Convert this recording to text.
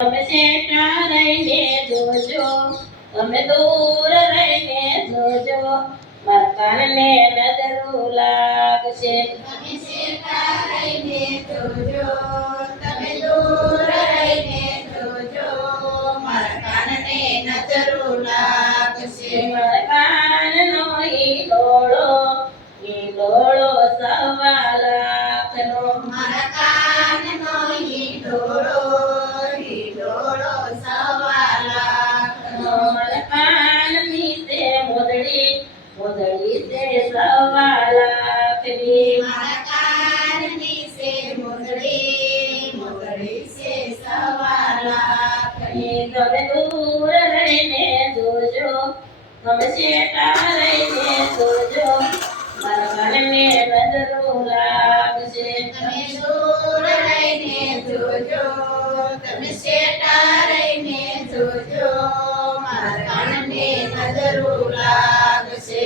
તમે શેઠા રહીને જોજો, તમે દૂર રહીને જોજો, મારા કાનને નજરો લાગશે. તમે શેઠા રહીને જોજો, તમે દૂર રહીને જોજો, મારા કાનને નજરો લાગશે. મારા કાનનો ઈલોળો સવા લાખનો. મારા કાનનો ઈલોળો સવા લાખનો. મારા કાનની છે મોદડી છે સવા લાખની. મારા કાનની છે મોગળી છે સવા લાખની. તમે દૂર રહીને જોજો, તમે શેઠા રહીને જોજો, મારા કાનને નજરો લાગશે. તમે દૂર રહીને જોજો, તમે શેઠા રહીને જોજો, મારા કાનને નજરો લાગશે.